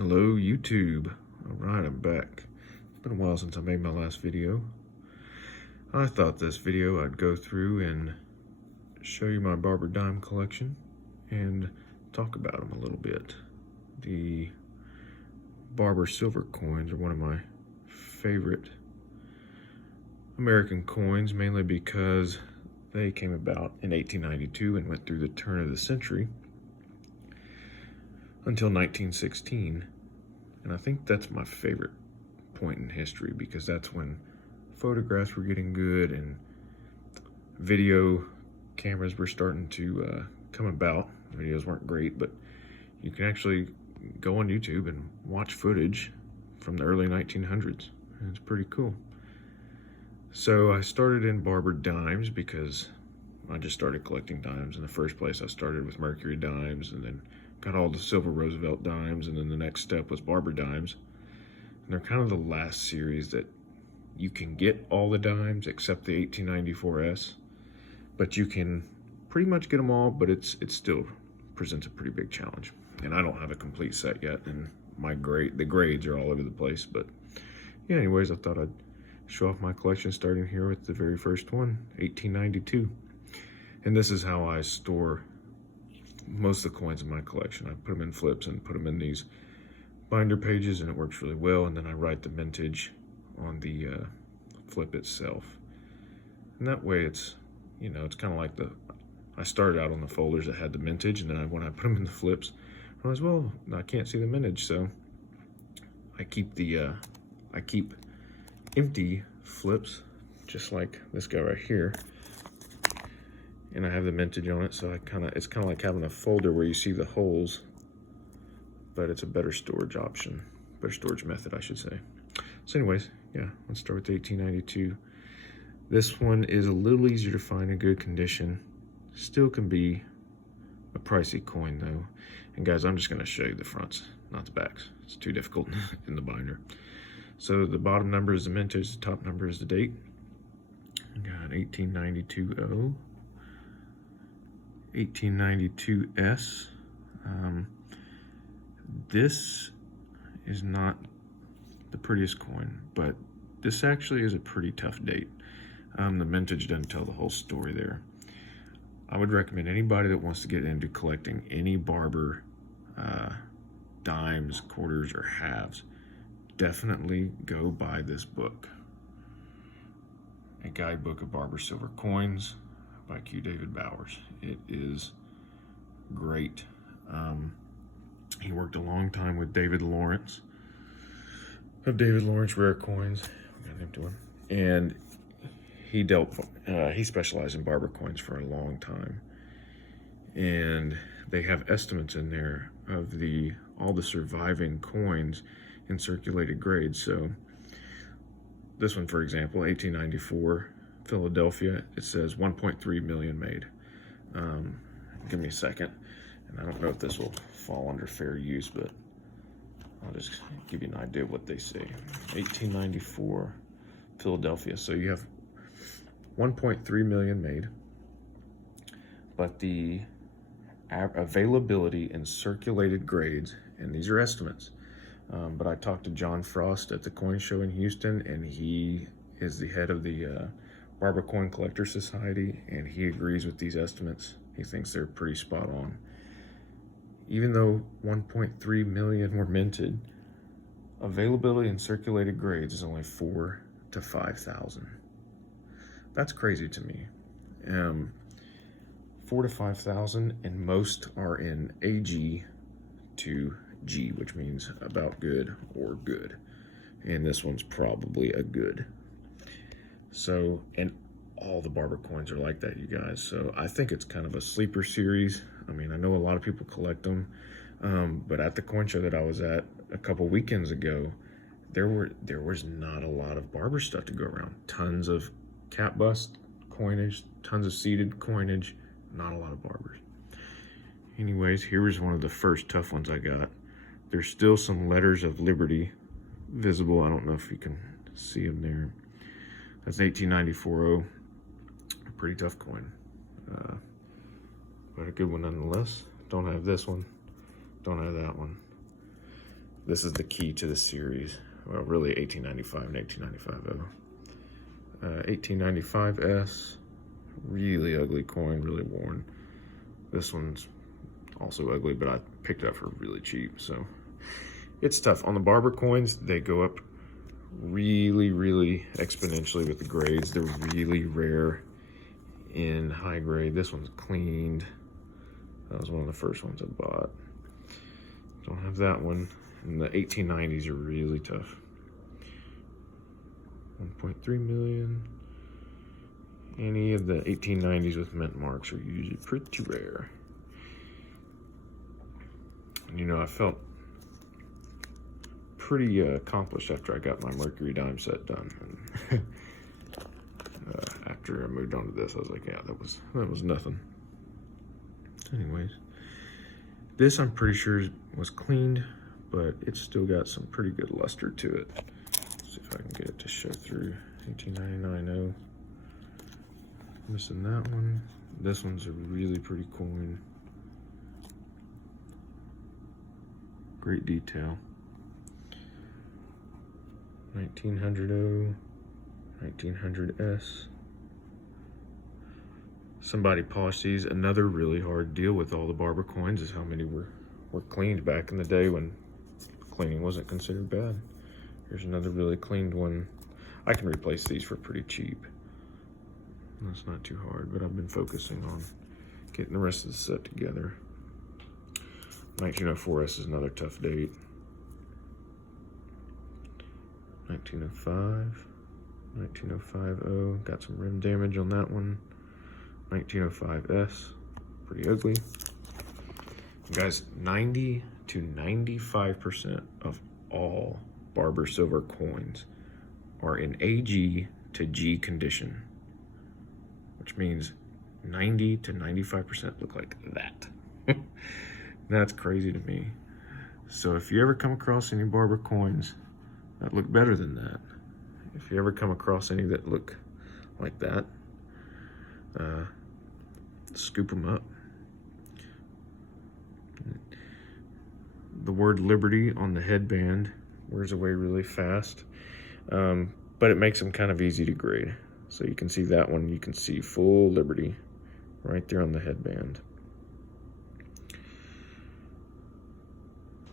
Hello YouTube. Alright, I'm back. It's been a while since I made my last video. I thought this video I'd go through and show you my Barber dime collection and talk about them a little bit. The Barber silver coins are one of my favorite American coins, mainly because they came about in 1892 and went through the turn of the century until 1916. And I think that's my favorite point in history, because that's when photographs were getting good and video cameras were starting to come about. Videos weren't great, but you can actually go on YouTube and watch footage from the early 1900s. And it's pretty cool. So I started in Barber dimes because I just started collecting dimes. In the first place, I started with Mercury dimes and then got all the silver Roosevelt dimes, and then the next step was Barber dimes. And they're kind of the last series that you can get all the dimes except the 1894S, but you can pretty much get them all, but it still presents a pretty big challenge. And I don't have a complete set yet, and the grades are all over the place. But yeah, anyways, I thought I'd show off my collection, starting here with the very first one, 1892. And this is how I store most of the coins in my collection. I put them in flips and put them in these binder pages, and it works really well. And then I write the mintage on the flip itself. And that way it's, it's kind of like I started out on the folders that had the mintage, and then when I put them in the flips, I was, well, I can't see the mintage, so I keep empty flips, just like this guy right here. And I have the mintage on it, so it's kind of like having a folder where you see the holes, but it's a better storage option, better storage method, I should say. So anyways, yeah, let's start with the 1892. This one is a little easier to find in good condition. Still can be a pricey coin though. And guys, I'm just gonna show you the fronts, not the backs. It's too difficult in the binder. So the bottom number is the mintage, the top number is the date. We got 1892O. 1892S. This is not the prettiest coin, but this actually is a pretty tough date. The mintage doesn't tell the whole story there. I would recommend anybody that wants to get into collecting any Barber dimes, quarters, or halves, definitely go buy this book. A Guidebook of Barber Silver Coins by Q. David Bowers. It is great. He worked a long time with David Lawrence of David Lawrence Rare Coins. I got him to him. And he specialized in Barber coins for a long time. And they have estimates in there of all the surviving coins in circulated grades. So this one, for example, 1894, Philadelphia, it says 1.3 million made. Give me a second, and I don't know if this will fall under fair use, but I'll just give you an idea of what they say. 1894, Philadelphia. So you have 1.3 million made, but the availability in circulated grades, and these are estimates, but I talked to John Frost at the coin show in Houston, and he is the head of the Barber Coin Collector Society, and he agrees with these estimates. He thinks they're pretty spot on. Even though 1.3 million were minted, availability in circulated grades is only 4,000 to 5,000. That's crazy to me. 4,000 to 5,000, and most are in AG to G, which means about good or good. And this one's probably a good. So, and all the Barber coins are like that, you guys. So I think it's kind of a sleeper series. I mean, I know a lot of people collect them, but at the coin show that I was at a couple weekends ago, there was not a lot of Barber stuff to go around. Tons of cap bust coinage, tons of seated coinage, not a lot of Barbers. Anyways, here was one of the first tough ones I got. There's still some letters of Liberty visible. I don't know if you can see them there. That's 1894O. Pretty tough coin, but a good one nonetheless. Don't have this one, don't have that one. This is the key to the series. Well, really 1895 and 1895 1895S, really ugly coin, really worn. This one's also ugly, but I picked it up for really cheap, so it's tough. On the Barber coins, they go up really exponentially with the grades. They're really rare in high grade. This one's cleaned. That was one of the first ones I bought. Don't have that one. And the 1890s are really tough. 1.3 million. Any of the 1890s with mint marks are usually pretty rare. And you know, I felt pretty accomplished after I got my Mercury dime set done. And after I moved on to this, I was like, yeah, that was nothing. Anyways, this I'm pretty sure was cleaned, but it's still got some pretty good luster to it. Let's see if I can get it to show through. 1899 Missing that one. This one's a really pretty coin. Great detail. 1900 1900S. Somebody polished these. Another really hard deal with all the Barber coins is how many were cleaned back in the day when cleaning wasn't considered bad. Here's another really cleaned one. I can replace these for pretty cheap. That's not too hard, but I've been focusing on getting the rest of the set together. 1904S is another tough date. 1905, 1905O, got some rim damage on that one. 1905S, pretty ugly. Guys, 90 to 95% of all Barber silver coins are in AG to G condition, which means 90 to 95% look like that. That's crazy to me. So if you ever come across any Barber coins that look better than that, if you ever come across any that look like that, scoop them up. The word Liberty on the headband wears away really fast, but it makes them kind of easy to grade. So you can see that one, you can see full Liberty right there on the headband.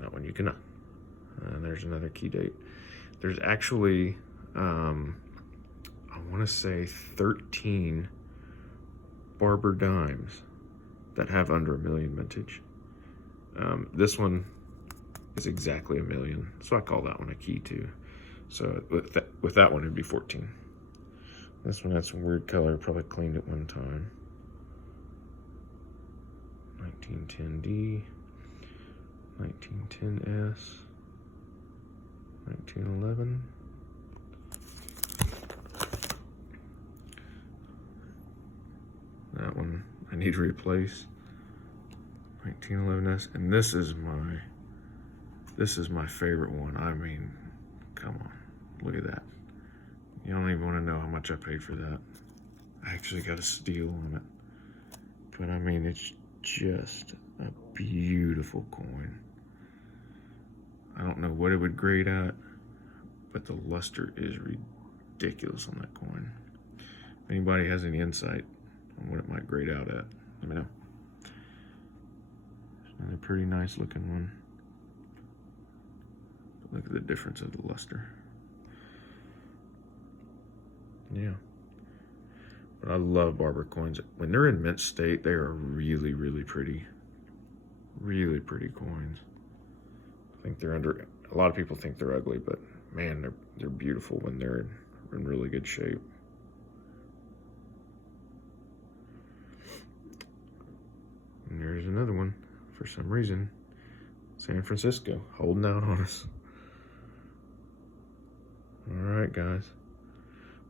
That one you cannot. There's another key date. There's actually, I want to say 13 Barber dimes that have under 1 million mintage. This one is exactly 1 million, so I call that one a key too. So with that one, it'd be 14. This one had some weird color, probably cleaned it one time. 1910D, 1910S, 1911. That one I need to replace. 1911S, and this is my favorite one. I mean, come on, look at that. You don't even want to know how much I paid for that. I actually got a steal on it, but I mean, it's just a beautiful coin. I don't know what it would grade at, but the luster is ridiculous on that coin. If anybody has any insight on what it might grade out at, let me know. Another pretty nice looking one. But look at the difference of the luster. Yeah. But I love Barber coins. When they're in mint state, they are really, really pretty. Really pretty coins. I think they're under, a lot of people think they're ugly, but man, they're beautiful when they're in really good shape. And there's another one. For some reason, San Francisco holding out on us. All right, guys.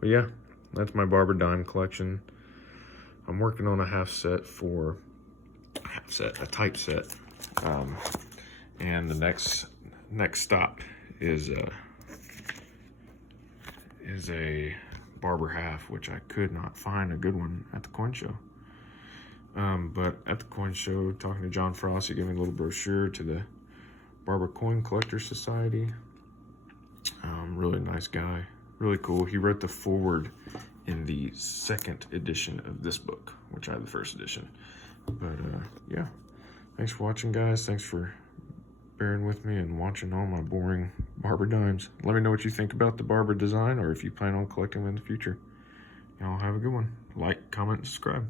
But yeah, that's my Barber dime collection. I'm working on a type set. And the next stop is a Barber half, which I could not find a good one at the coin show. But at the coin show, talking to John Frost, he gave me a little brochure to the Barber Coin Collector Society. Really nice guy, really cool. He wrote the foreword in the second edition of this book, which I had the first edition. But yeah, thanks for watching, guys. Thanks for bearing with me and watching all my boring Barber dimes. Let me know what you think about the Barber design, or if you plan on collecting them in the future. Y'all have a good one. Like, comment, subscribe.